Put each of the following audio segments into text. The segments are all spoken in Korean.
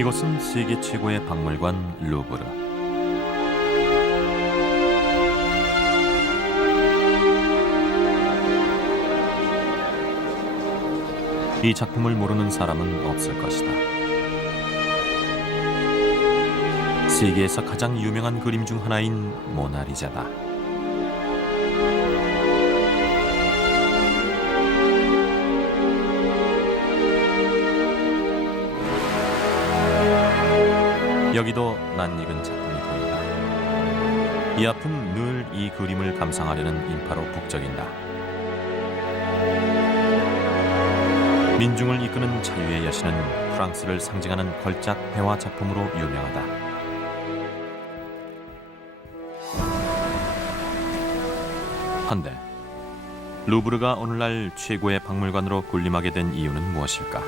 이곳은 세계 최고의 박물관 루브르. 이 작품을 모르는 사람은 없을 것이다. 세계에서 가장 유명한 그림 중 하나인 모나리자다. 여기도 낯익은 작품이 보인다. 이 앞은 늘 이 그림을 감상하려는 인파로 북적인다. 민중을 이끄는 자유의 여신은 프랑스를 상징하는 걸작 회화 작품으로 유명하다. 한데 루브르가 오늘날 최고의 박물관으로 군림하게 된 이유는 무엇일까?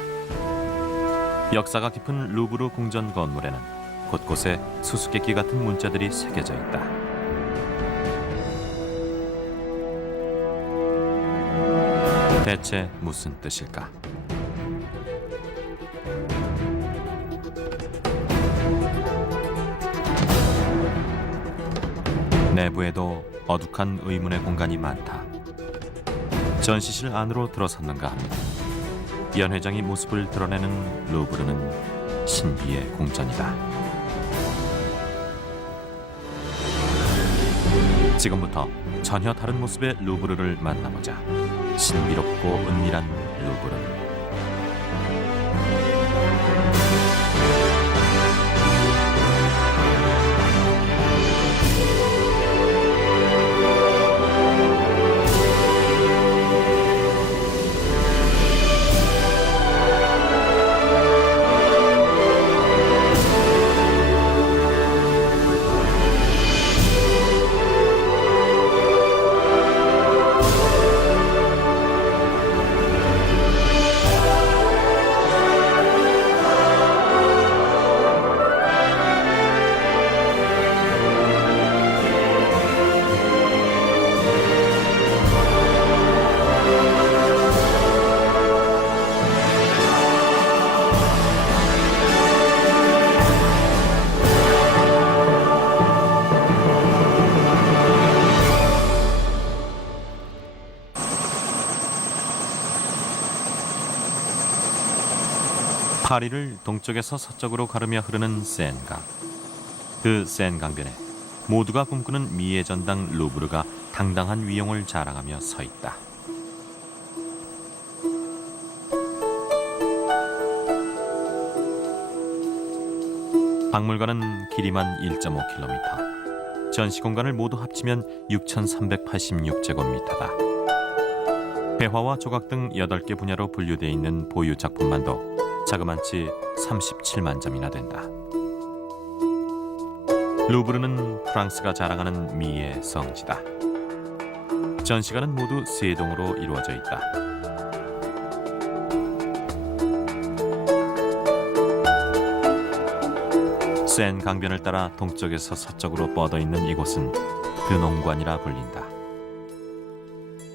역사가 깊은 루브르 궁전 건물에는 곳곳에 수수께끼 같은 문자들이 새겨져 있다. 대체 무슨 뜻일까? 내부에도 어둑한 의문의 공간이 많다. 전시실 안으로 들어섰는가 합니다. 연 회장이 모습을 드러내는 루브르는 신비의 궁전이다. 지금부터 전혀 다른 모습의 루브르를 만나보자. 신비롭고 은밀한 루브르. 파리를 동쪽에서 서쪽으로 가르며 흐르는 센강. 그 센강변에 모두가 꿈꾸는 미의 전당 루브르가 당당한 위용을 자랑하며 서 있다. 박물관은 길이만 1.5km, 전시 공간을 모두 합치면 6,386제곱미터다. 회화와 조각 등 8개 분야로 분류되어 있는 보유 작품만도 자그만치 37만 점이나 된다. 루브르는 프랑스가 자랑하는 미의 성지다. 전시관은 모두 3동으로 이루어져 있다. 센 강변을 따라 동쪽에서 서쪽으로 뻗어 있는 이곳은 근홍관이라 불린다.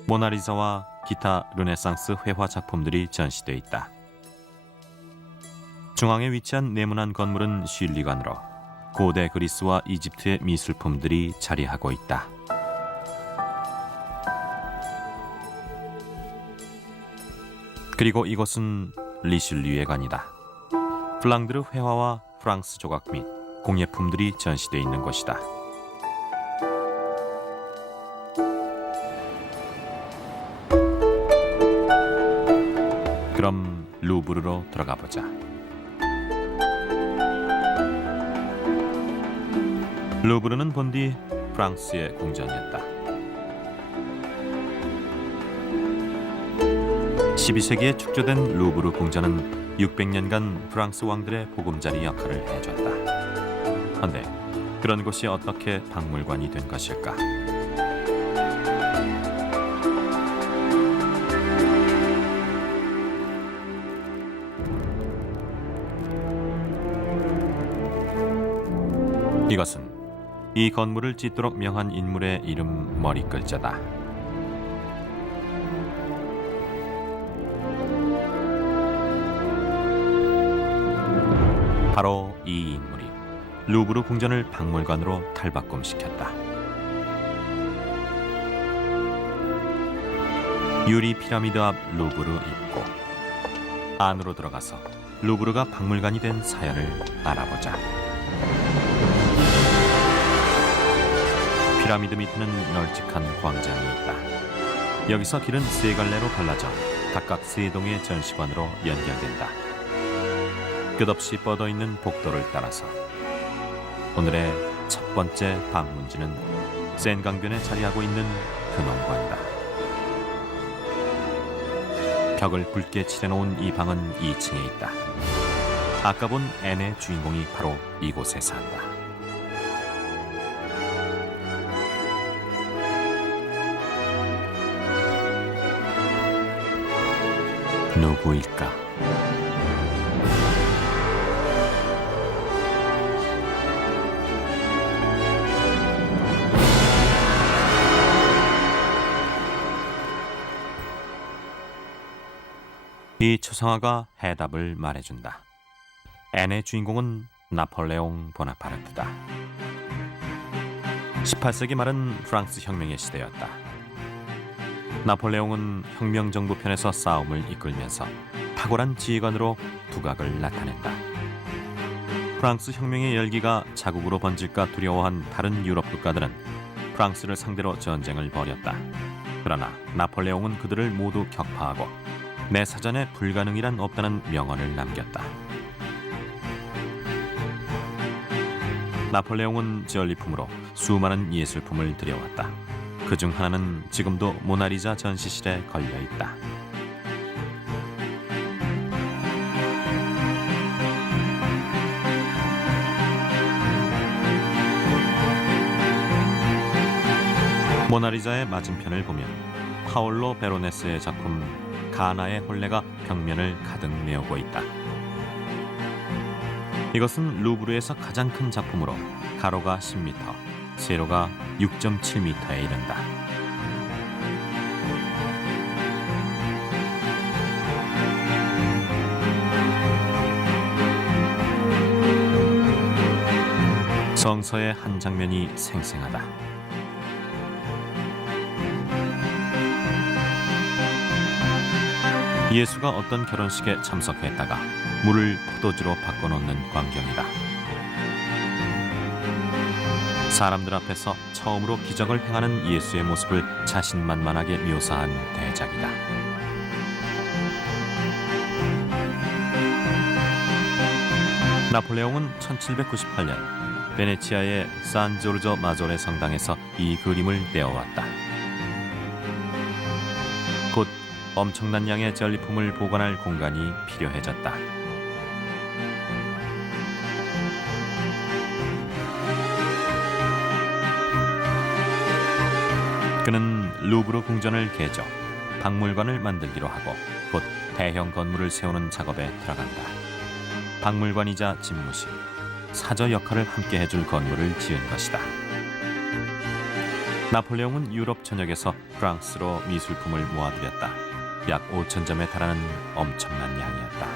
모나리자와 기타 르네상스 회화 작품들이 전시돼 있다. 중앙에 위치한 네모난 건물은 슐리관으로 고대 그리스와 이집트의 미술품들이 자리하고 있다. 그리고 이곳은 리슐리의 관이다. 플랑드르 회화와 프랑스 조각 및 공예품들이 전시되어 있는 곳이다. 그럼 루브르로 들어가 보자. 루브르는 본디 프랑스의 궁전이었다. 12세기에 축조된 루브르 궁전은 600년간 프랑스 왕들의 보금자리 역할을 해줬다. 그런데 그런 곳이 어떻게 박물관이 된 것일까? 이것은 이 건물을 짓도록 명한 인물의 이름 머리글자다. 바로 이 인물이 루브르 궁전을 박물관으로 탈바꿈시켰다. 유리 피라미드 앞 루브르 입구. 안으로 들어가서 루브르가 박물관이 된 사연을 알아보자. 피라미드 밑에는 널찍한 광장이 있다. 여기서 길은 세 갈래로 갈라져 각각 세 동의 전시관으로 연결된다. 끝없이 뻗어있는 복도를 따라서 오늘의 첫 번째 방문지는 센강변에 자리하고 있는 근원관이다. 벽을 붉게 칠해놓은 이 방은 2층에 있다. 아까 본 앤의 주인공이 바로 이곳에 산다. 누구일까? 이 초상화가 해답을 말해준다. 앤의 주인공은 나폴레옹 보나파르트다. 18세기 말은 프랑스 혁명의 시대였다. 나폴레옹은 혁명 정부편에서 싸움을 이끌면서 탁월한 지휘관으로 두각을 나타냈다. 프랑스 혁명의 열기가 자국으로 번질까 두려워한 다른 유럽 국가들은 프랑스를 상대로 전쟁을 벌였다. 그러나 나폴레옹은 그들을 모두 격파하고 내 사전에 불가능이란 없다는 명언을 남겼다. 나폴레옹은 전리품으로 수많은 예술품을 들여왔다. 그중 하나는 지금도 모나리자 전시실에 걸려 있다. 모나리자의 맞은편을 보면 파올로 베로네스의 작품 가나의 혼례가 벽면을 가득 메우고 있다. 이것은 루브르에서 가장 큰 작품으로 가로가 10m, 세로가 6.7m에 이른다. 성서의 한 장면이 생생하다. 예수가 어떤 결혼식에 참석했다가 물을 포도주로 바꿔놓는 광경이다. 사람들 앞에서 처음으로 기적을 행하는 예수의 모습을 자신만만하게 묘사한 대작이다. 나폴레옹은 1798년 베네치아의 산 조르조 마조레 성당에서 이 그림을 떼어왔다. 곧 엄청난 양의 전리품을 보관할 공간이 필요해졌다. 그는 루브르 궁전을 개조, 박물관을 만들기로 하고 곧 대형 건물을 세우는 작업에 들어간다. 박물관이자 집무실, 사저 역할을 함께 해줄 건물을 지은 것이다. 나폴레옹은 유럽 전역에서 프랑스로 미술품을 모아들였다. 약 5,000점에 달하는 엄청난 양이었다.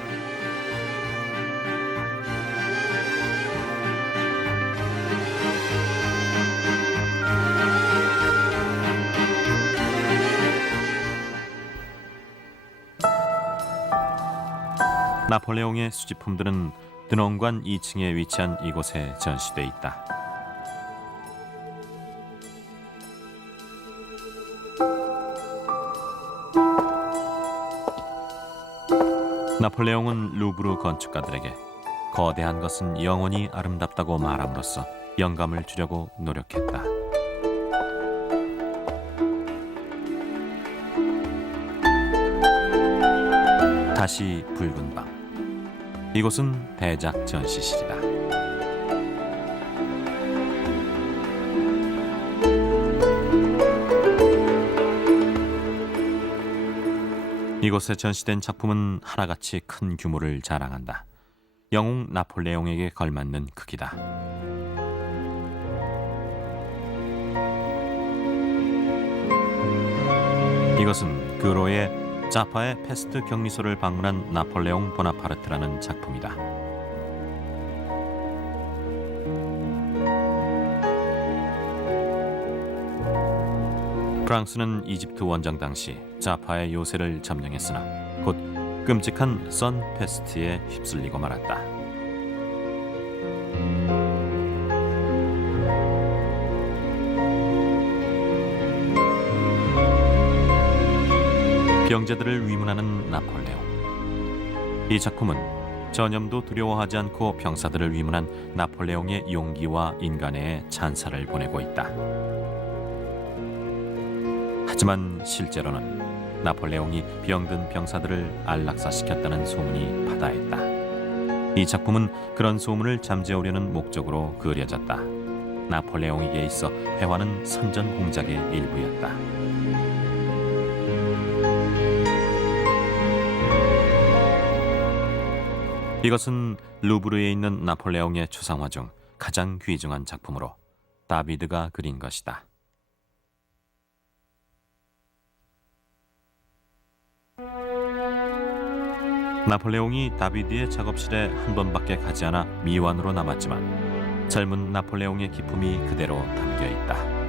나폴레옹의 수집품들은 근원관 2층에 위치한 이곳에 전시돼 있다. 나폴레옹은 루브르 건축가들에게 거대한 것은 영원히 아름답다고 말함으로써 영감을 주려고 노력했다. 다시 붉은 밤. 이곳은 대작 전시실이다. 이곳에 전시된 작품은 하나같이 큰 규모를 자랑한다. 영웅 나폴레옹에게 걸맞는 크기다. 이것은 그로의 자파의 페스트 격리소를 방문한 나폴레옹 보나파르트라는 작품이다. 프랑스는 이집트 원정 당시 자파의 요새를 점령했으나 곧 끔찍한 선 페스트에 휩쓸리고 말았다. 병제들을 위문하는 나폴레옹. 이 작품은 전염도 두려워하지 않고 병사들을 위문한 나폴레옹의 용기와 인간의 찬사를 보내고 있다. 하지만 실제로는 나폴레옹이 병든 병사들을 안락사시켰다는 소문이 바다했다. 이 작품은 그런 소문을 잠재우려는 목적으로 그려졌다. 나폴레옹에게 있어 회화는 선전 공작의 일부였다. 이것은 루브르에 있는 나폴레옹의 추상화 중 가장 귀중한 작품으로 다비드가 그린 것이다. 나폴레옹이 다비드의 작업실에 한 번밖에 가지 않아 미완으로 남았지만 젊은 나폴레옹의 기품이 그대로 담겨 있다.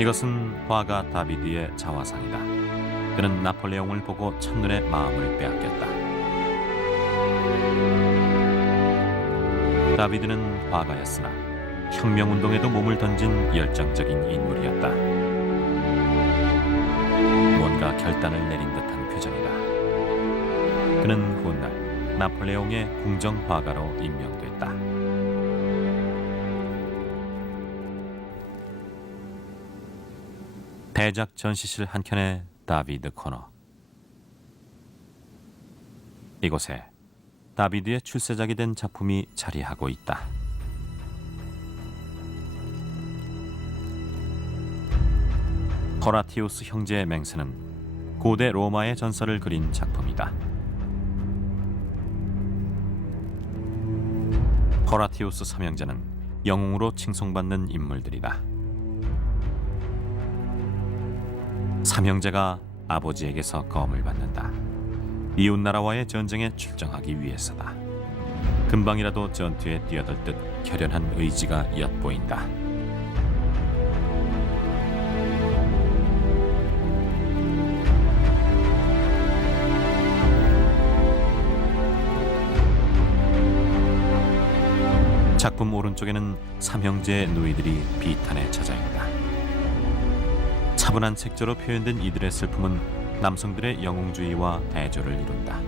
이것은 화가 다비드의 자화상이다. 그는 나폴레옹을 보고 첫눈에 마음을 빼앗겼다. 다비드는 화가였으나 혁명운동에도 몸을 던진 열정적인 인물이었다. 뭔가 결단을 내린 듯한 표정이다. 그는 훗날 나폴레옹의 궁정화가로 임명됐다. 대작 전시실 한켠의 다비드 코너. 이곳에 다비드의 출세작이 된 작품이 자리하고 있다. 호라티우스 형제의 맹세는 고대 로마의 전설을 그린 작품이다. 호라티우스 삼형제는 영웅으로 칭송받는 인물들이다. 삼형제가 아버지에게서 검을 받는다. 이웃나라와의 전쟁에 출정하기 위해서다. 금방이라도 전투에 뛰어들 듯 결연한 의지가 엿보인다. 작품 오른쪽에는 삼형제의 누이들이 비탄에 젖어 있다. 차분한 색조로 표현된 이들의 슬픔은 남성들의 영웅주의와 대조를 이룬다.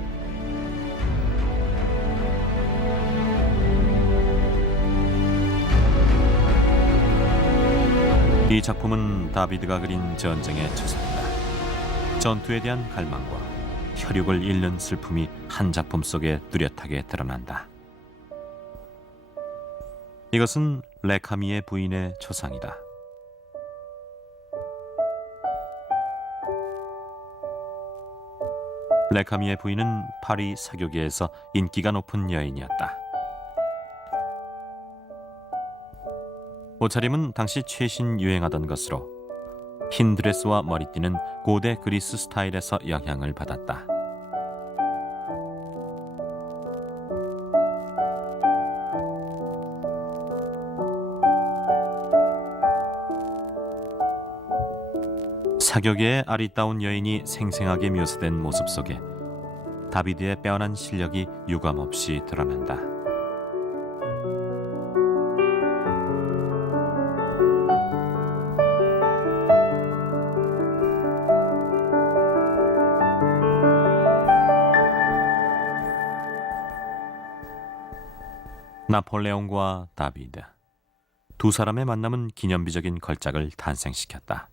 이 작품은 다비드가 그린 전쟁의 추상이다. 전투에 대한 갈망과 혈육을 잃는 슬픔이 한 작품 속에 뚜렷하게 드러난다. 이것은 레카미의 부인의 초상이다. 레카미의 부인은 파리 사교계에서 인기가 높은 여인이었다. 옷차림은 당시 최신 유행하던 것으로 흰 드레스와 머리띠는 고대 그리스 스타일에서 영향을 받았다. 사교계의 아리따운 여인이 생생하게 묘사된 모습 속에 다비드의 빼어난 실력이 유감없이 드러난다. 나폴레옹과 다비드, 두 사람의 만남은 기념비적인 걸작을 탄생시켰다.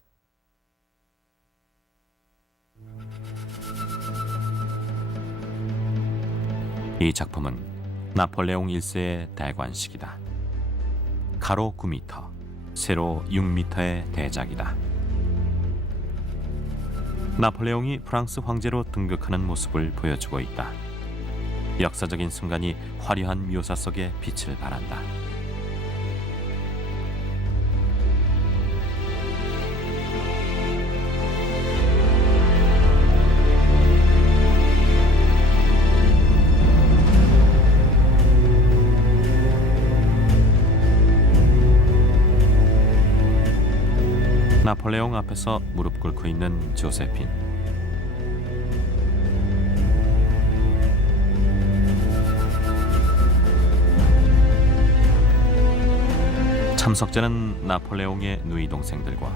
이 작품은 나폴레옹 1세의 대관식이다. 가로 9m, 세로 6m의 대작이다. 나폴레옹이 프랑스 황제로 등극하는 모습을 보여주고 있다. 역사적인 순간이 화려한 묘사 속에 빛을 발한다. 나폴레옹 앞에서 무릎 꿇고 있는 조세핀. 참석자는 나폴레옹의 누이 동생들과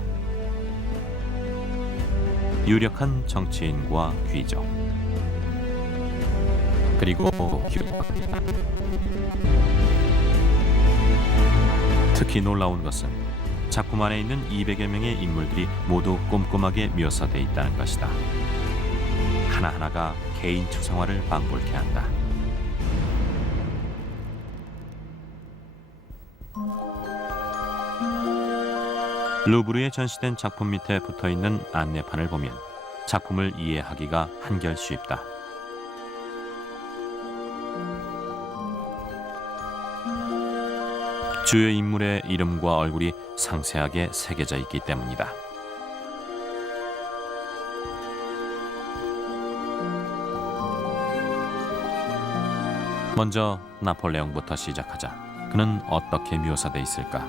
유력한 정치인과 귀족, 그리고 특히 놀라운 것은 작품 안에 있는 200여 명의 인물들이 모두 꼼꼼하게 묘사되어 있다는 것이다. 하나하나가 개인 추상화를 방불케 한다. 루브르에 전시된 작품 밑에 붙어있는 안내판을 보면 작품을 이해하기가 한결 쉽다. 주요 인물의 이름과 얼굴이 상세하게 새겨져 있기 때문이다. 먼저 나폴레옹부터 시작하자. 그는 어떻게 묘사돼 있을까?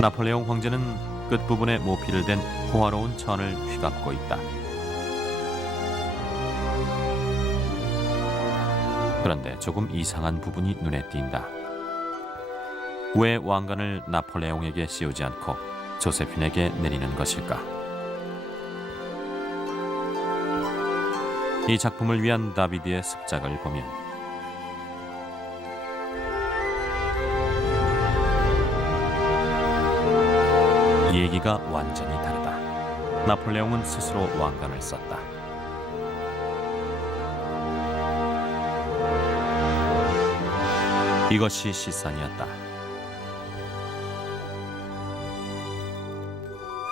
나폴레옹 황제는 끝부분에 모피를 댄 호화로운 천을 휘감고 있다. 그런데 조금 이상한 부분이 눈에 띈다. 왜 왕관을 나폴레옹에게 씌우지 않고 조세핀에게 내리는 것일까? 이 작품을 위한 다비드의 습작을 보면 이 얘기가 완전히 다르다. 나폴레옹은 스스로 왕관을 썼다. 이것이 시산이었다.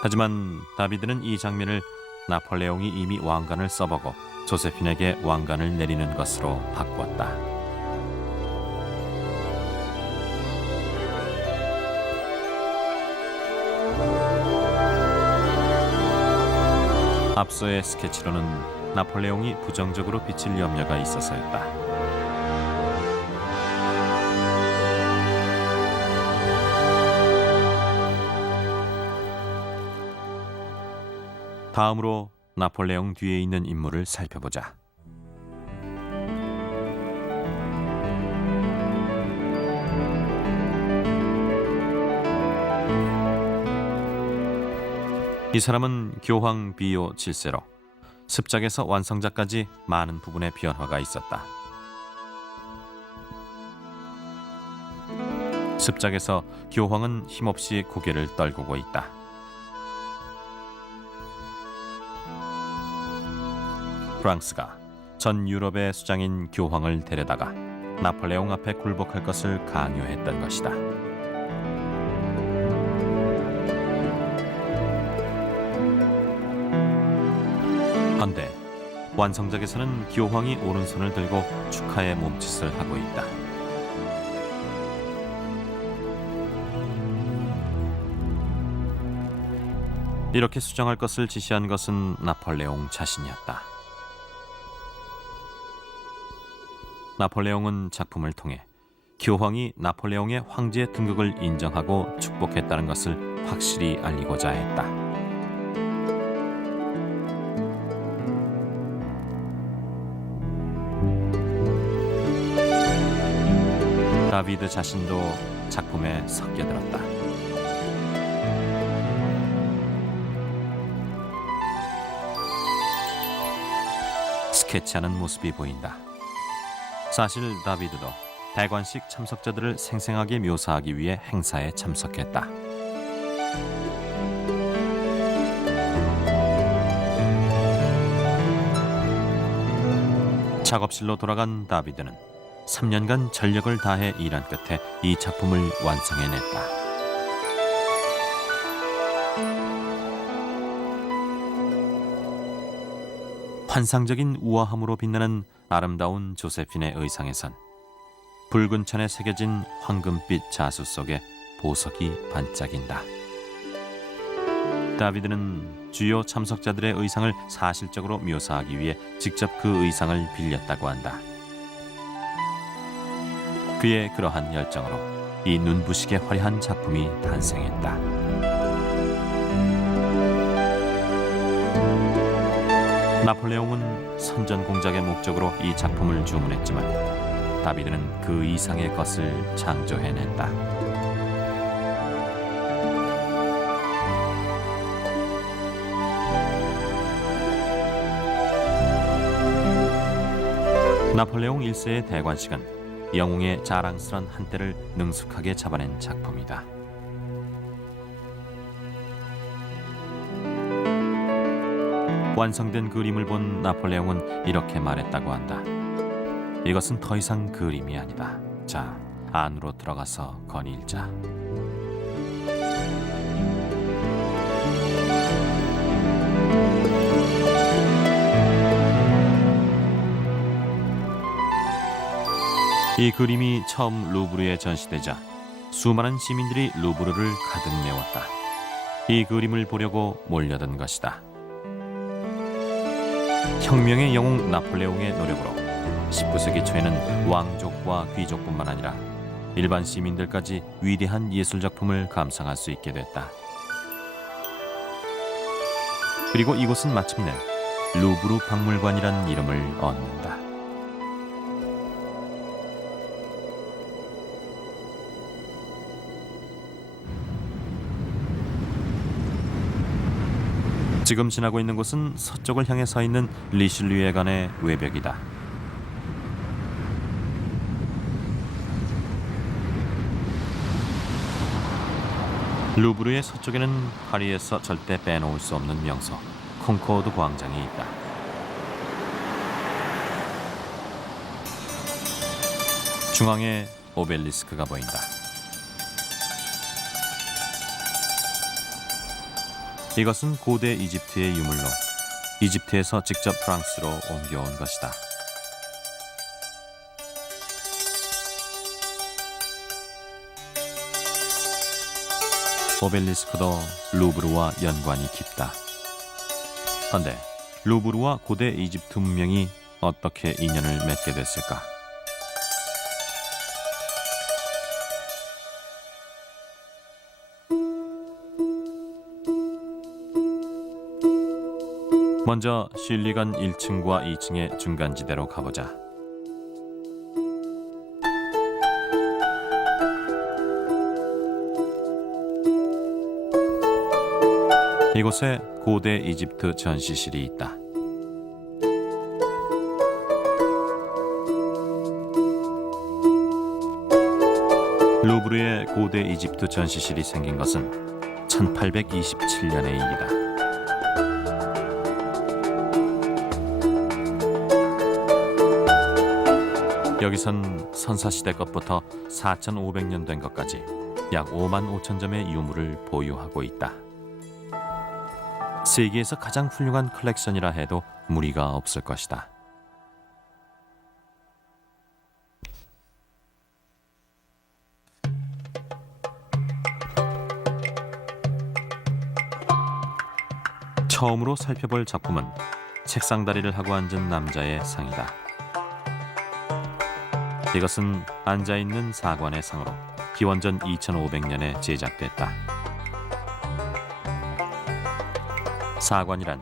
하지만 다비드는 이 장면을 나폴레옹이 이미 왕관을 써보고 조세핀에게 왕관을 내리는 것으로 바꾸었다. 앞서의 스케치로는 나폴레옹이 부정적으로 비칠 염려가 있어서였다. 다음으로 나폴레옹 뒤에 있는 인물을 살펴보자. 이 사람은 교황 비오 7세로 습작에서 완성작까지 많은 부분에 변화가 있었다. 습작에서 교황은 힘없이 고개를 떨구고 있다. 프랑스가 전 유럽의 수장인 교황을 데려다가 나폴레옹 앞에 굴복할 것을 강요했던 것이다. 한데 완성작에서는 교황이 오른손을 들고 축하의 몸짓을 하고 있다. 이렇게 수정할 것을 지시한 것은 나폴레옹 자신이었다. 나폴레옹은 작품을 통해 교황이 나폴레옹의 황제 등극을 인정하고 축복했다는 것을 확실히 알리고자 했다. 다비드 자신도 작품에 섞여들었다. 스케치하는 모습이 보인다. 사실 다비드도 대관식 참석자들을 생생하게 묘사하기 위해 행사에 참석했다. 작업실로 돌아간 다비드는 3년간 전력을 다해 일한 끝에 이 작품을 완성해냈다. 환상적인 우아함으로 빛나는 아름다운 조세핀의 의상에선 붉은 천에 새겨진 황금빛 자수 속에 보석이 반짝인다. 다비드는 주요 참석자들의 의상을 사실적으로 묘사하기 위해 직접 그 의상을 빌렸다고 한다. 그의 그러한 열정으로 이 눈부시게 화려한 작품이 탄생했다. 나폴레옹은 선전 공작의 목적으로 이 작품을 주문했지만 다비드는 그 이상의 것을 창조해냈다. 나폴레옹 1세의 대관식은 영웅의 자랑스런 한때를 능숙하게 잡아낸 작품이다. 완성된 그림을 본 나폴레옹은 이렇게 말했다고 한다. 이것은 더 이상 그림이 아니다. 자, 안으로 들어가서 거닐자. 이 그림이 처음 루브르에 전시되자 수많은 시민들이 루브르를 가득 메웠다. 이 그림을 보려고 몰려든 것이다. 혁명의 영웅 나폴레옹의 노력으로 19세기 초에는 왕족과 귀족뿐만 아니라 일반 시민들까지 위대한 예술작품을 감상할 수 있게 됐다. 그리고 이곳은 마침내 루브르 박물관이란 이름을 얻는다. 지금 지나고 있는 곳은 서쪽을 향해 서 있는 리슐리에간의 외벽이다. 루브르의 서쪽에는 파리에서 절대 빼놓을 수 없는 명소 콩코르드 광장이 있다. 중앙에 오벨리스크가 보인다. 이것은 고대 이집트의 유물로 이집트에서 직접 프랑스로 옮겨온 것이다. 오벨리스크도 루브르와 연관이 깊다. 그런데 루브르와 고대 이집트 문명이 어떻게 인연을 맺게 됐을까? 먼저 슐리간 1층과 2층의 중간지대로 가보자. 이곳에 고대 이집트 전시실이 있다. 루브르의 고대 이집트 전시실이 생긴 것은 1827년의 일이다. 여기선 선사시대 것부터 4500년 된 것까지 약 5만 5천 점의 유물을 보유하고 있다. 세계에서 가장 훌륭한 컬렉션이라 해도 무리가 없을 것이다. 처음으로 살펴볼 작품은 책상다리를 하고 앉은 남자의 상이다. 이것은 앉아있는 사관의 상으로 기원전 2500년에 제작됐다. 사관이란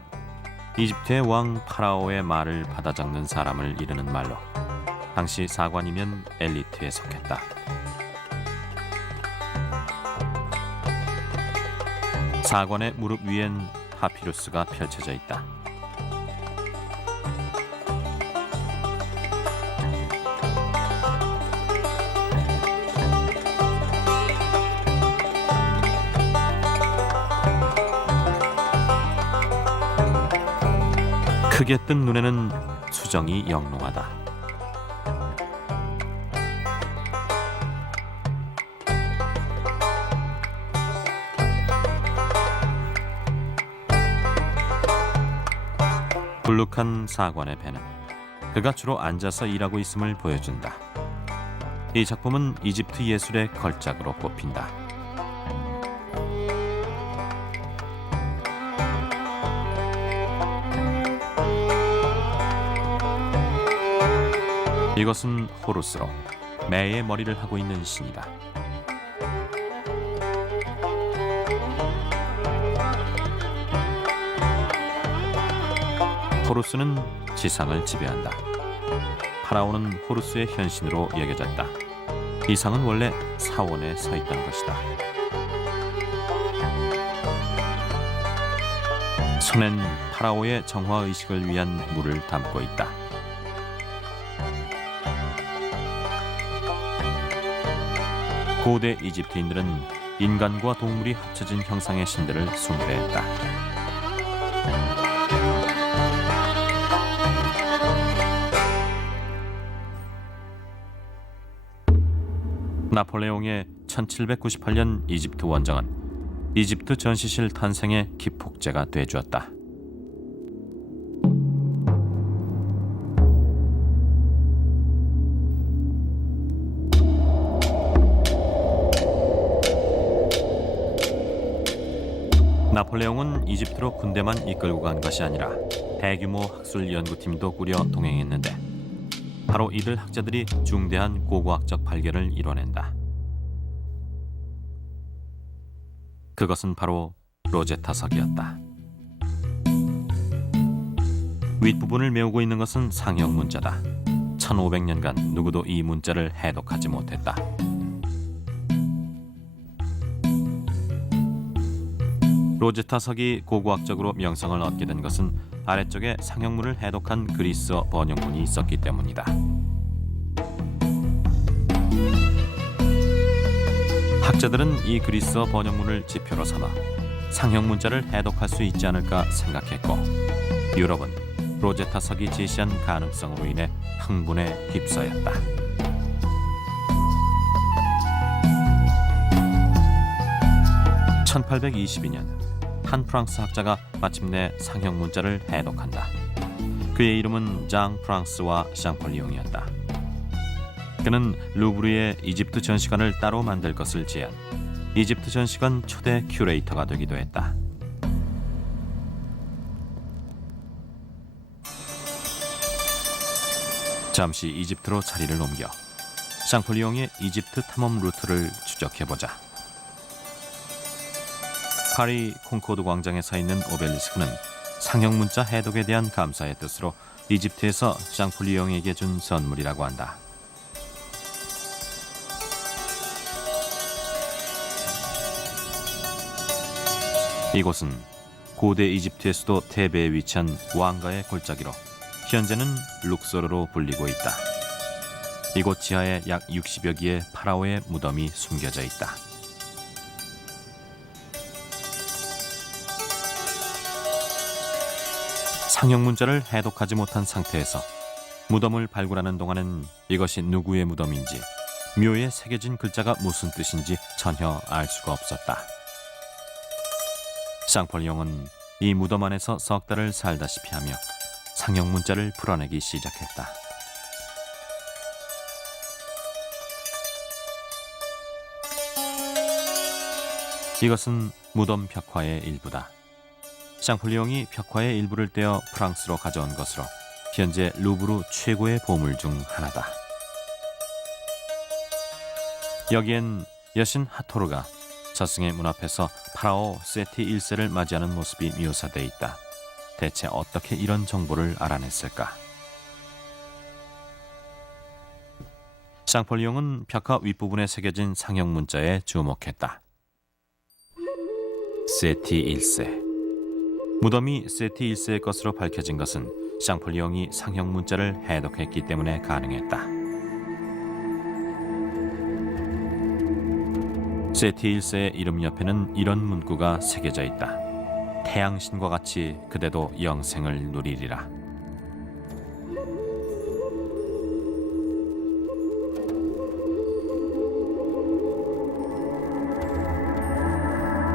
이집트의 왕 파라오의 말을 받아 적는 사람을 이르는 말로 당시 사관이면 엘리트에 속했다. 사관의 무릎 위엔 파피루스가 펼쳐져 있다. 크게 뜬 눈에는 수정이 영롱하다. 불룩한 사관의 배는 그가 주로 앉아서 일하고 있음을 보여준다. 이 작품은 이집트 예술의 걸작으로 꼽힌다. 이것은 호루스로 매의 머리를 하고 있는 신이다. 호루스는 지상을 지배한다. 파라오는 호루스의 현신으로 여겨졌다. 이 상은 원래 사원에 서 있던 것이다. 손엔 파라오의 정화의식을 위한 물을 담고 있다. 고대 이집트인들은 인간과 동물이 합쳐진 형상의 신들을 숭배했다. 나폴레옹의 1798년 이집트 원정은 이집트 전시실 탄생의 기폭제가 되주었다. 나폴레옹은 이집트로 군대만 이끌고 간 것이 아니라 대규모 학술 연구팀도 꾸려 동행했는데 바로 이들 학자들이 중대한 고고학적 발견을 이뤄낸다. 그것은 바로 로제타석이었다. 윗부분을 메우고 있는 것은 상형 문자다. 1500년간 누구도 이 문자를 해독하지 못했다. 로제타석이 고고학적으로 명성을 얻게 된 것은 아래쪽에 상형문을 해독한 그리스어 번역문이 있었기 때문이다. 학자들은 이 그리스어 번역문을 지표로 삼아 상형 문자를 해독할 수 있지 않을까 생각했고, 유럽은 로제타석이 제시한 가능성으로 인해 흥분에 휩싸였다. (1822년) 한 프랑스 학자가 마침내 상형 문자를 해독한다. 그의 이름은 장 프랑스와 샹폴리옹이었다. 그는 루브르의 이집트 전시관을 따로 만들 것을 제안, 이집트 전시관 초대 큐레이터가 되기도 했다. 잠시 이집트로 자리를 옮겨 샹폴리옹의 이집트 탐험 루트를 추적해보자. 파리 콩코드 광장에 서 있는 오벨리스크는 상형 문자 해독에 대한 감사의 뜻으로 이집트에서 샹폴리옹에게 준 선물이라고 한다. 이곳은 고대 이집트의 수도 테베에 위치한 왕가의 골짜기로 현재는 룩소르로 불리고 있다. 이곳 지하에 약 60여 기의 파라오의 무덤이 숨겨져 있다. 상형 문자를 해독하지 못한 상태에서 무덤을 발굴하는 동안은 이것이 누구의 무덤인지, 묘에 새겨진 글자가 무슨 뜻인지 전혀 알 수가 없었다. 샹폴리옹은 이 무덤 안에서 석 달을 살다시피 하며 상형 문자를 풀어내기 시작했다. 이것은 무덤 벽화의 일부다. 샹폴리옹이 벽화의 일부를 떼어 프랑스로 가져온 것으로 현재 루브르 최고의 보물 중 하나다. 여기엔 여신 하토르가 저승의 문 앞에서 파라오 세티 1세를 맞이하는 모습이 묘사되어 있다. 대체 어떻게 이런 정보를 알아냈을까? 샹폴리옹은 벽화 윗부분에 새겨진 상형 문자에 주목했다. 세티 1세. 무덤이 세티 1세의 것으로 밝혀진 것은 샹폴리옹이 상형 문자를 해독했기 때문에 가능했다. 세티 1세의 이름 옆에는 이런 문구가 새겨져 있다. 태양신과 같이 그대도 영생을 누리리라.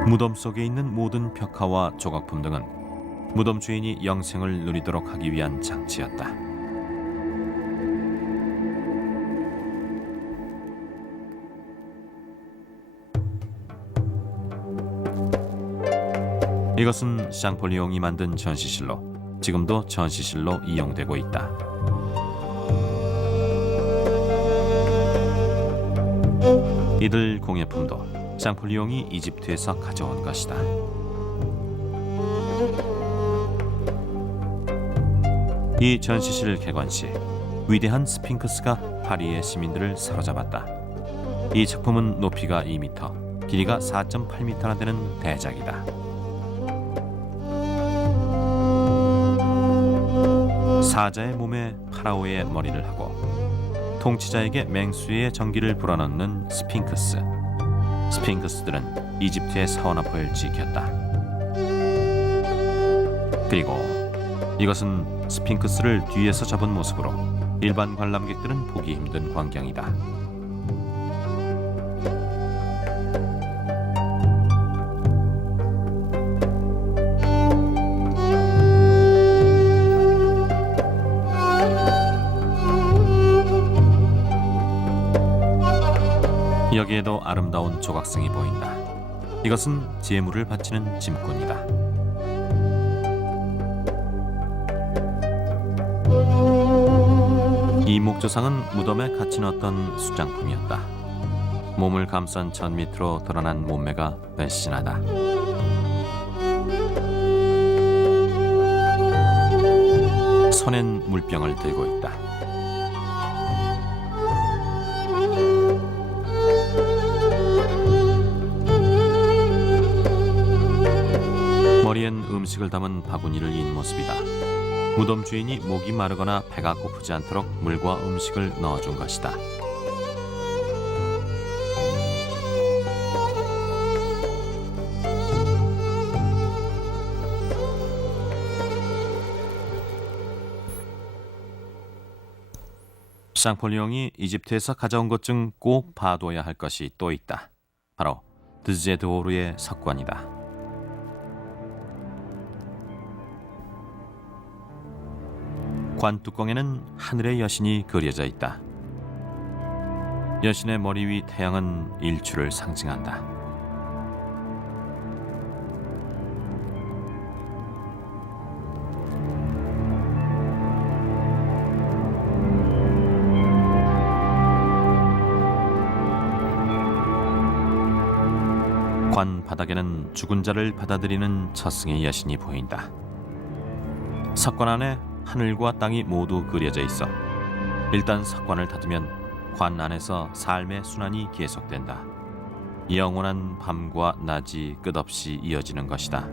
무덤 속에 있는 모든 벽화와 조각품 등은 무덤 주인이 영생을 누리도록 하기 위한 장치였다. 이것은 샹폴리옹이 만든 전시실로 지금도 전시실로 이용되고 있다. 이들 공예품도 샹폴리옹이 이집트에서 가져온 것이다. 이 전시실 개관 시 위대한 스핑크스가 파리의 시민들을 사로잡았다. 이 작품은 높이가 2m, 길이가 4.8m나 되는 대작이다. 사자의 몸에 파라오의 머리를 하고 통치자에게 맹수의 전기를 불어넣는 스핑크스. 스핑크스들은 이집트의 사원화포를 지켰다. 그리고 이것은 스핑크스를 뒤에서 잡은 모습으로 일반 관람객들은 보기 힘든 광경이다. 여기에도 아름다운 조각성이 보인다. 이것은 제물을 바치는 짐꾼이다. 이 목조상은 무덤에 갇힌 어떤 수장품이었다. 몸을 감싼 천 밑으로 드러난 몸매가 배신하다. 손엔 물병을 들고 있다. 머리엔 음식을 담은 바구니를 인 모습이다. 무덤 주인이 목이 마르거나 배가 고프지 않도록 물과 음식을 넣어준 것이다. 샹폴리옹이 이집트에서 가져온 것 중 꼭 봐둬야 할 것이 또 있다. 바로 드제드오르의 석관이다. 관 뚜껑에는 하늘의 여신이 그려져 있다. 여신의 머리 위 태양은 일출을 상징한다. 관 바닥에는 죽은 자를 받아들이는 첫승의 여신이 보인다. 석관 안에 하늘과 땅이 모두 그려져 있어 일단 석관을 닫으면 관 안에서 삶의 순환이 계속된다. 영원한 밤과 낮이 끝없이 이어지는 것이다.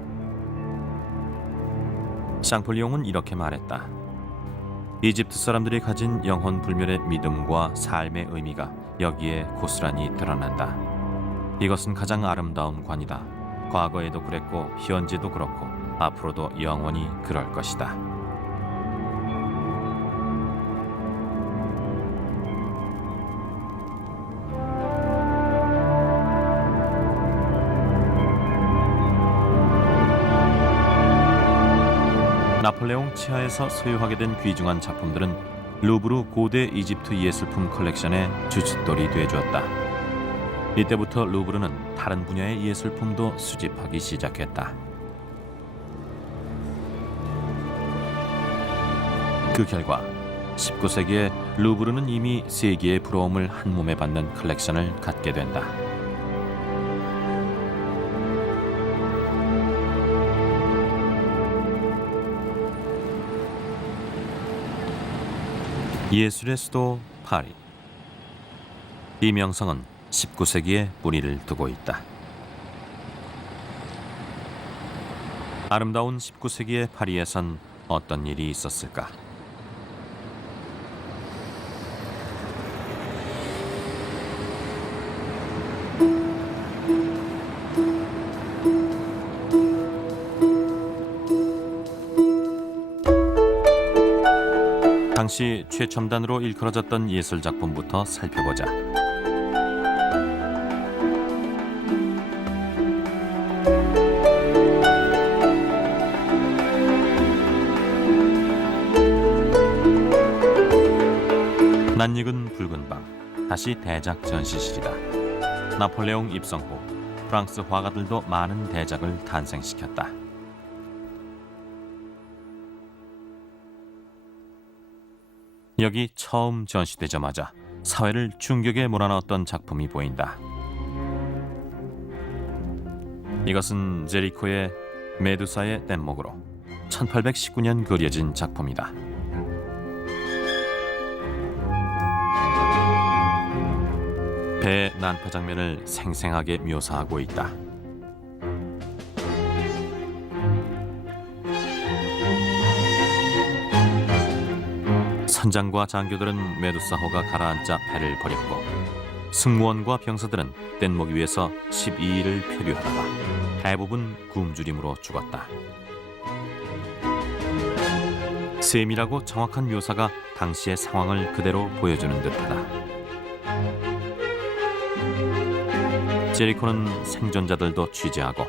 샹폴리옹은 이렇게 말했다. 이집트 사람들이 가진 영혼 불멸의 믿음과 삶의 의미가 여기에 고스란히 드러난다. 이것은 가장 아름다운 관이다. 과거에도 그랬고 현재도 그렇고 앞으로도 영원히 그럴 것이다. 나폴레옹 치하에서 소유하게 된 귀중한 작품들은 루브르 고대 이집트 예술품 컬렉션의 주춧돌이 되어주었다. 이때부터 루브르는 다른 분야의 예술품도 수집하기 시작했다. 그 결과 19세기에 루브르는 이미 세계의 부러움을 한 몸에 받는 컬렉션을 갖게 된다. 예술의 수도 파리. 이 명성은 19세기에 뿌리를 두고 있다. 아름다운 19세기의 파리에선 어떤 일이 있었을까? 당시 최첨단으로 일컬어졌던 예술작품부터 살펴보자. 낯익은 붉은 밤, 다시 대작 전시실이다. 나폴레옹 입성 후 프랑스 화가들도 많은 대작을 탄생시켰다. 여기 처음 전시되자마자 사회를 충격에 몰아넣었던 작품이 보인다. 이것은 제리코의 메두사의 뗏목으로 1819년 그려진 작품이다. 배의 난파 장면을 생생하게 묘사하고 있다. 선장과 장교들은 메두사호가 가라앉자 배를 버렸고 승무원과 병사들은 뗏목 위에서 12일을 표류하다가 대부분 굶주림으로 죽었다. 세밀하고 정확한 묘사가 당시의 상황을 그대로 보여주는 듯하다. 제리코는 생존자들도 취재하고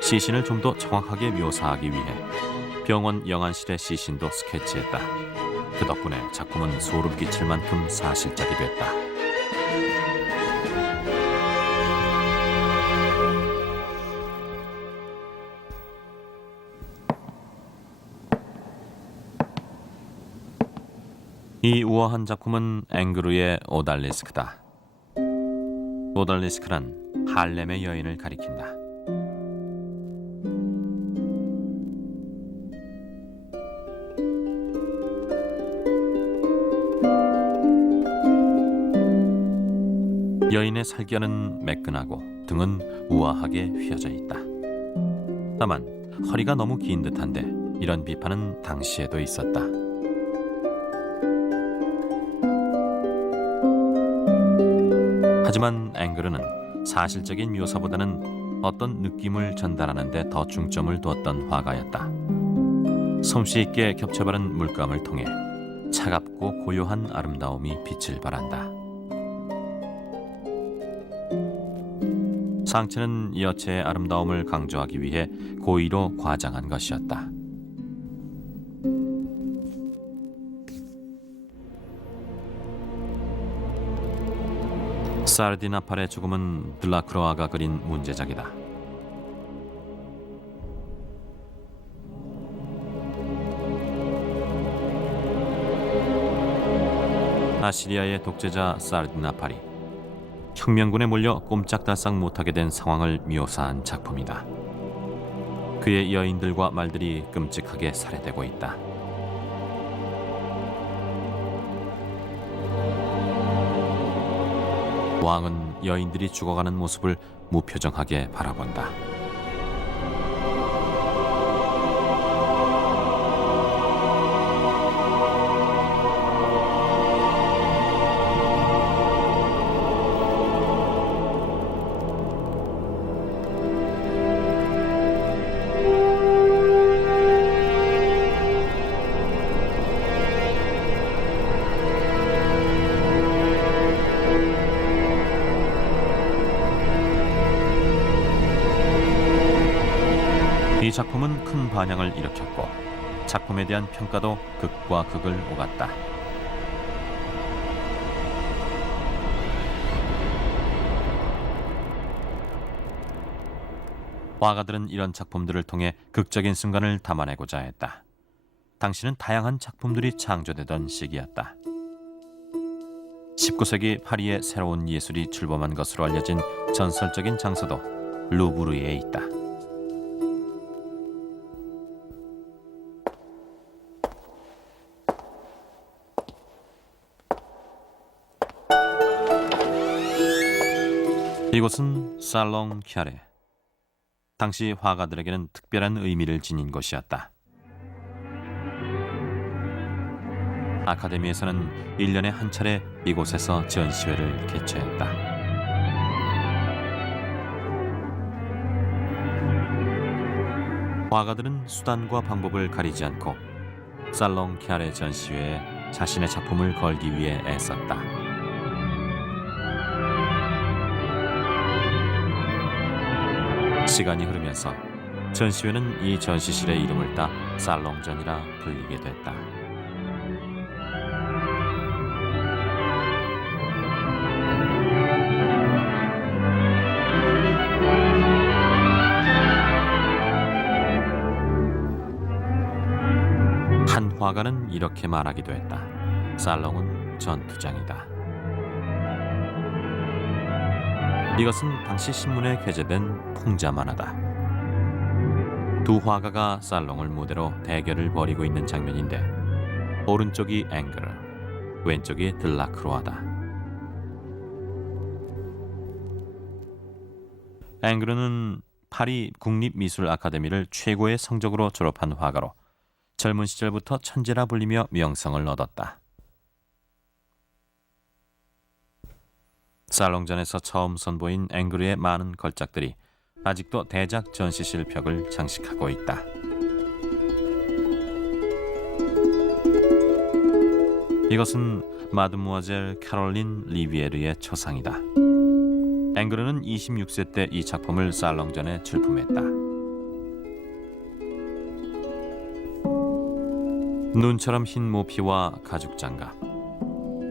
시신을 좀 더 정확하게 묘사하기 위해 병원 영안실의 시신도 스케치했다. 그 덕분에 작품은 소름 끼칠 만큼 사실적이 됐다. 이 우아한 작품은 앵그루의 오달리스크다. 오달리스크란 할렘의 여인을 가리킨다. 여인의 살결은 매끈하고 등은 우아하게 휘어져 있다. 다만 허리가 너무 긴 듯한데 이런 비판은 당시에도 있었다. 하지만 앵그르는 사실적인 묘사보다는 어떤 느낌을 전달하는 데 더 중점을 두었던 화가였다. 솜씨 있게 겹쳐바른 물감을 통해 차갑고 고요한 아름다움이 빛을 발한다. 상체는 여체의 아름다움을 강조하기 위해 고의로 과장한 것이었다. 사르디나팔의 죽음은 들라크로아가 그린 문제작이다. 아시리아의 독재자 사르디나팔이 혁명군에 몰려 꼼짝달싹 못하게 된 상황을 묘사한 작품이다. 그의 여인들과 말들이 끔찍하게 살해되고 있다. 왕은 여인들이 죽어가는 모습을 무표정하게 바라본다. 이 작품은 큰 반향을 일으켰고 작품에 대한 평가도 극과 극을 오갔다. 화가들은 이런 작품들을 통해 극적인 순간을 담아내고자 했다. 당시는 다양한 작품들이 창조되던 시기였다. 19세기 파리의 새로운 예술이 출범한 것으로 알려진 전설적인 장소도 루브르에 있다. 이곳은 살롱 캬레. 당시 화가들에게는 특별한 의미를 지닌 곳이었다. 아카데미에서는 1년에 한 차례 이곳에서 전시회를 개최했다. 화가들은 수단과 방법을 가리지 않고 살롱 캬레 전시회에 자신의 작품을 걸기 위해 애썼다. 시간이 흐르면서 전시회는 이 전시실의 이름을 따 살롱전이라 불리게 됐다. 한 화가는 이렇게 말하기도 했다. 살롱은 전투장이다. 이것은 당시 신문에 게재된 풍자 만화다. 두 화가가 살롱을 무대로 대결을 벌이고 있는 장면인데 오른쪽이 앵그르, 왼쪽이 들라크로아다. 앵그르는 파리 국립미술 아카데미를 최고의 성적으로 졸업한 화가로 젊은 시절부터 천재라 불리며 명성을 얻었다. 살롱전에서 처음 선보인 앵그르의 많은 걸작들이 아직도 대작 전시실 벽을 장식하고 있다. 이것은 마드무아젤 캐롤린 리비에르의 초상이다. 앵그르는 26세 때 이 작품을 살롱전에 출품했다. 눈처럼 흰 모피와 가죽 장갑.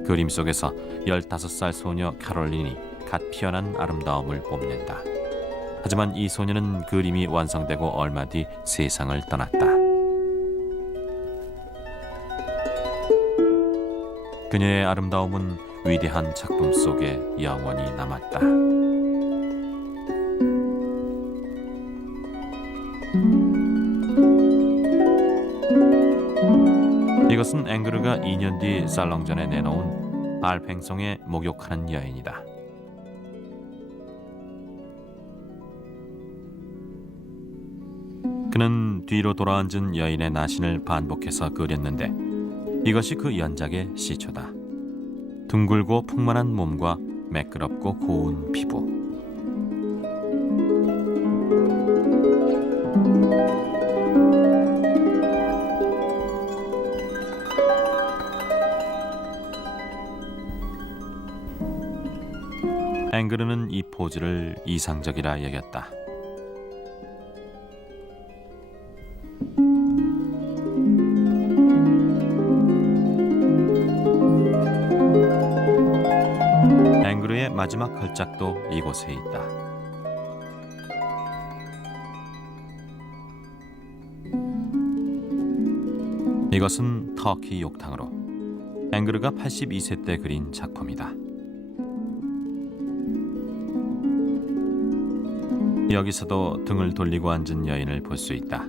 그림 속에서 15살 소녀 캐롤린이 갓 피어난 아름다움을 뽐낸다. 하지만 이 소녀는 그림이 완성되고 얼마 뒤 세상을 떠났다. 그녀의 아름다움은 위대한 작품 속에 영원히 남았다. 이것은 앵그르가 2년 뒤 살롱전에 내놓은 알팽송에 목욕하는 여인이다. 그는 뒤로 돌아앉은 여인의 나신을 반복해서 그렸는데 이것이 그 연작의 시초다. 둥글고 풍만한 몸과 매끄럽고 고운 피부. 앵그르는 이 포즈를 이상적이라 여겼다. 앵그르의 마지막 걸작도 이곳에 있다. 이것은 터키 욕탕으로 앵그르가 82세 때 그린 작품이다. 여기서도 등을 돌리고 앉은 여인을 볼 수 있다.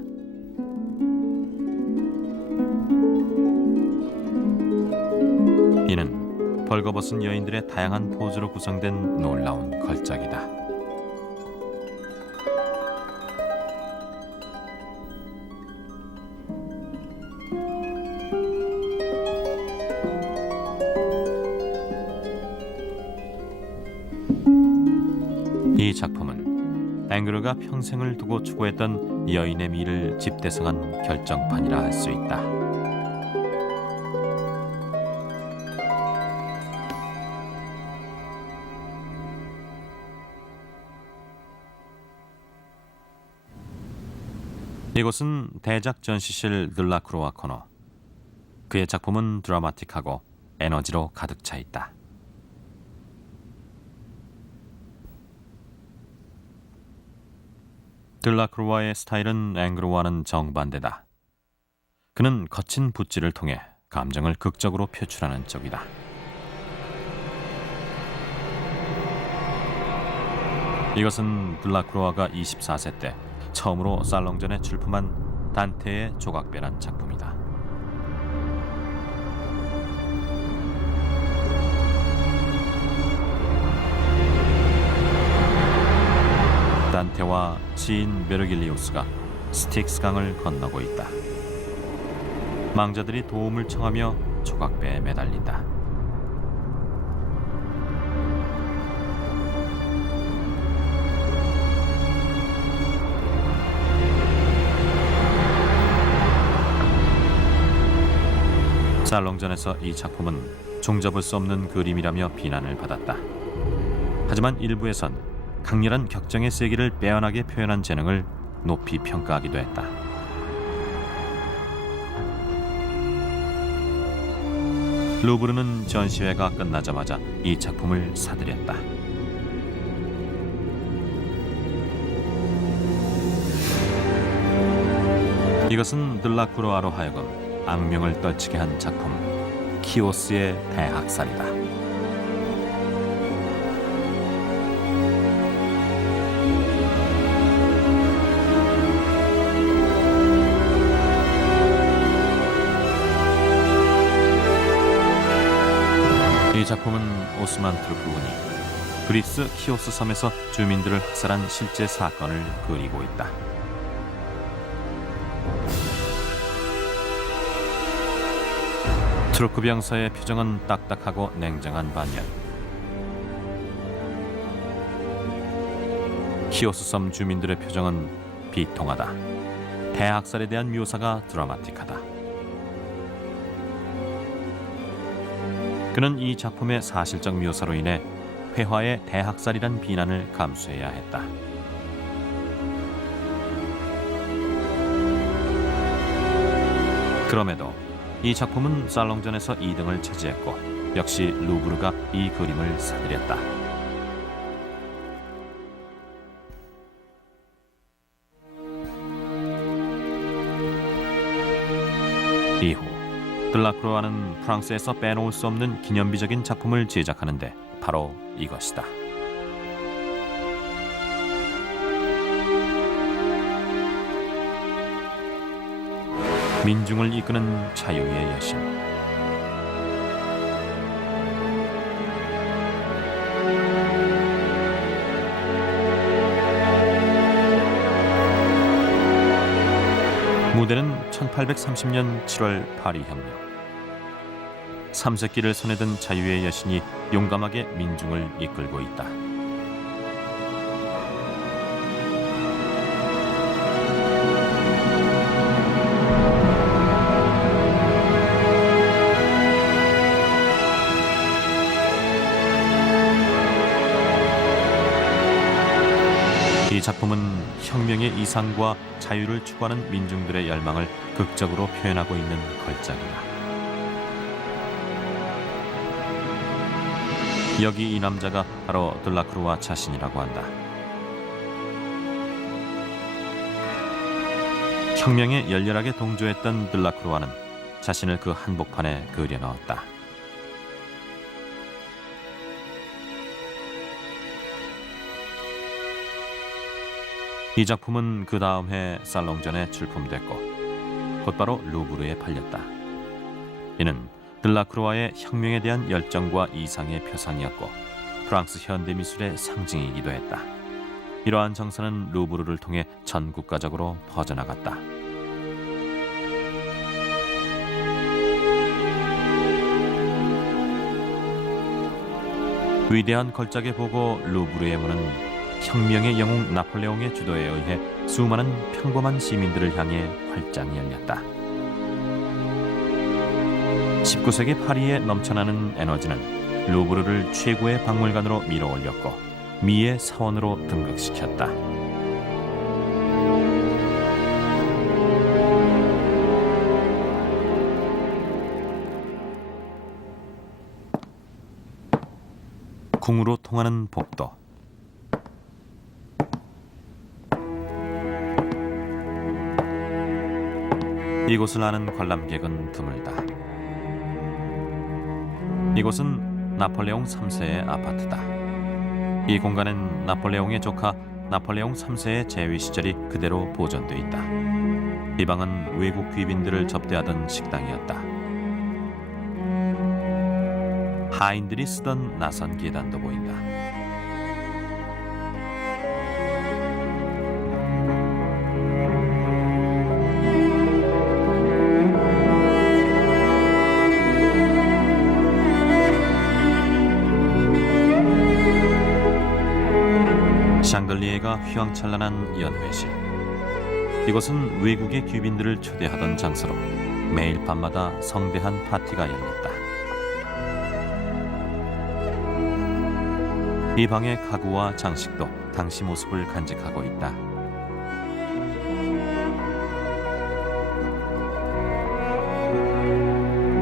이는 벌거벗은 여인들의 다양한 포즈로 구성된 놀라운 걸작이다. 이 작품은 앵그르가 평생을 두고 추구했던 여인의 미를 집대성한 결정판이라 할 수 있다. 이곳은 대작 전시실 들라크로아 코너. 그의 작품은 드라마틱하고 에너지로 가득 차 있다. 들라크로아의 스타일은 앵그르와는 정반대다. 그는 거친 붓질을 통해 감정을 극적으로 표출하는 쪽이다. 이것은 들라크로아가 24세 때 처음으로 살롱전에 출품한 단테의 조각배란 작품이다. 단테와 시인 베르길리우스가 스틱스 강을 건너고 있다. 망자들이 도움을 청하며 조각배에 매달린다. 살롱전에서 이 작품은 종잡을 수 없는 그림이라며 비난을 받았다. 하지만 일부에선 강렬한 격정의 세기를 빼어나게 표현한 재능을 높이 평가하기도 했다. 루브르는 전시회가 끝나자마자 이 작품을 사들였다. 이것은 들라크로아로 하여금 악명을 떨치게 한 작품, 키오스의 대학살이다. 오스만 트루크군이 그리스 키오스 섬에서 주민들을 학살한 실제 사건을 그리고 있다. 트루크 병사의 표정은 딱딱하고 냉정한 반면 키오스 섬 주민들의 표정은 비통하다. 대학살에 대한 묘사가 드라마틱하다. 그는 이 작품의 사실적 묘사로 인해 회화의 대학살이란 비난을 감수해야 했다. 그럼에도 이 작품은 살롱전에서 2등을 차지했고 역시 루브르가 이 그림을 사들였다. 이후 들라크루아는 프랑스에서 빼놓을 수 없는 기념비적인 작품을 제작하는데 바로 이것이다. 민중을 이끄는 자유의 여신. 무대는 1830년 7월 파리 혁명. 삼색기를 손에 든 자유의 여신이 용감하게 민중을 이끌고 있다. 이 작품은 혁명의 이상과 자유를 추구하는 민중들의 열망을 극적으로 표현하고 있는 걸작이다. 여기 이 남자가 바로 들라크루아 자신이라고 한다. 혁명에 열렬하게 동조했던 들라크루아는 자신을 그 한복판에 그려 넣었다. 이 작품은 그 다음 해 살롱전에 출품됐고 곧바로 루브르에 팔렸다. 이는 들라크루아의 혁명에 대한 열정과 이상의 표상이었고 프랑스 현대미술의 상징이기도 했다. 이러한 정서는 루브르를 통해 전 국가적으로 퍼져나갔다. 위대한 걸작의 보고 루브르의 문은 혁명의 영웅 나폴레옹의 주도에 의해 수많은 평범한 시민들을 향해 활짝 열렸다. 19세기 파리에 넘쳐나는 에너지는 루브르를 최고의 박물관으로 밀어올렸고 미의 사원으로 등극시켰다. 궁으로 통하는 복도. 이곳을 아는 관람객은 드물다. 이곳은 나폴레옹 3세의 아파트다. 이 공간엔 나폴레옹의 조카 나폴레옹 3세의 재위 시절이 그대로 보존돼 있다. 이 방은 외국 귀빈들을 접대하던 식당이었다. 하인들이 쓰던 나선 계단도 보인다. 샹들리에가 휘황찬란한 연회실. 이곳은 외국의 귀빈들을 초대하던 장소로 매일 밤마다 성대한 파티가 열렸다. 이 방의 가구와 장식도 당시 모습을 간직하고 있다.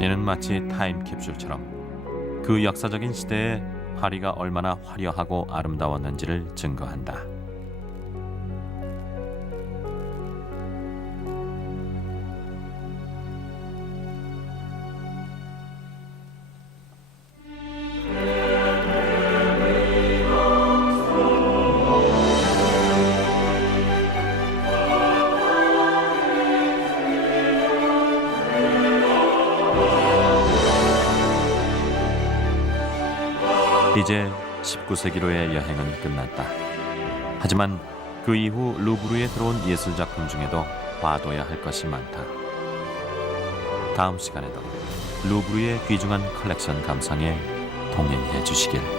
이는 마치 타임캡슐처럼 그 역사적인 시대에 파리가 얼마나 화려하고 아름다웠는지를 증거한다. 이제 19세기로의 여행은 끝났다. 하지만 그 이후 루브르에 들어온 예술작품 중에도 봐둬야 할 것이 많다. 다음 시간에도 루브르의 귀중한 컬렉션 감상에 동행해 주시길.